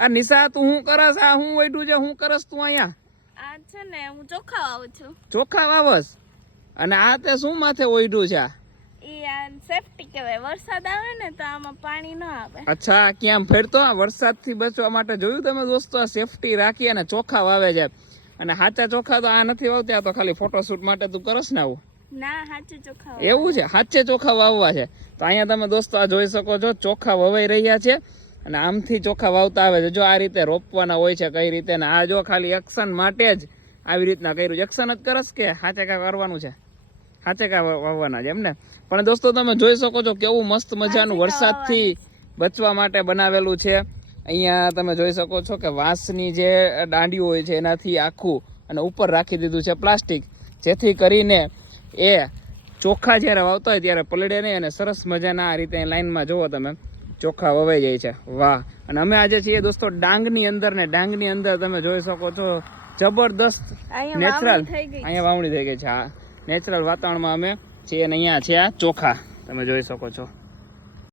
આ નિશા તું શું કરસ? આ હું વૈડું છે? હું કરસ તું અહીંયા? આ છે ને હું ચોખા વાવું છું. ચોખા વાવસ? અને આ તે શું માથે ઓઈડું છે? આ? એ આ સેફટી કહેવાય. વરસાદ આવે ને તો આમાં પાણી ન આવે. અચ્છા ક્યાં ફેરતો? આ વરસાદથી બચવા માટે જોયું તમે દોસ્તો આ સેફટી રાખી અને ચોખા વાવે છે. અને હાચા ચોખા તો આ નથી વાવતા આ તો ખાલી ફોટોશૂટ માટે તું કરસ ને આવું. ના હાચે ચોખા એવું છે? સાચે ચોખા વાવવા છે. તો અહીંયા તમે દોસ્તો આ જોઈ શકો છો ચોખા વવાઈ રહ્યા છે. અને આમથી ચોખા વાવતા આવે છે. જો આ રીતે રોપવાના હોય છે કઈ રીતે ને આ જો ખાલી એક્શન માટે જ આવી રીતના કર્યું છે. એક્શન જ કરસ કે સાચે કા કરવાનું છે? સાચે કા વાવવાના છે એમ ને? પણ દોસ્તો તમે જોઈ શકો છો કેવું મસ્ત મજાનું વરસાદથી બચવા માટે બનાવેલું છે. અહીંયા તમે જોઈ શકો છો કે વાંસની જે દાંડીઓ હોય છે એનાથી આખું અને ઉપર રાખી દીધું છે પ્લાસ્ટિક. જેથી કરીને એ ચોખા જ્યારે વાવતા હોય ત્યારે પલળે નહીં અને સરસ મજાના આ રીતે લાઇનમાં જુઓ તમે. ચોખા વવાઈ જાય છે. વાહ. અને અમે આજે છીએ દોસ્તો ડાંગની અંદર ને ડાંગની અંદર તમે જોઈ શકો છો જબરદસ્ત નેચરલ. અહીંયા વાવણી થઈ ગઈ છે હા. નેચરલ વાતાવરણમાં અમે છીએ અને અહીંયા છે આ ચોખા. તમે જોઈ શકો છો.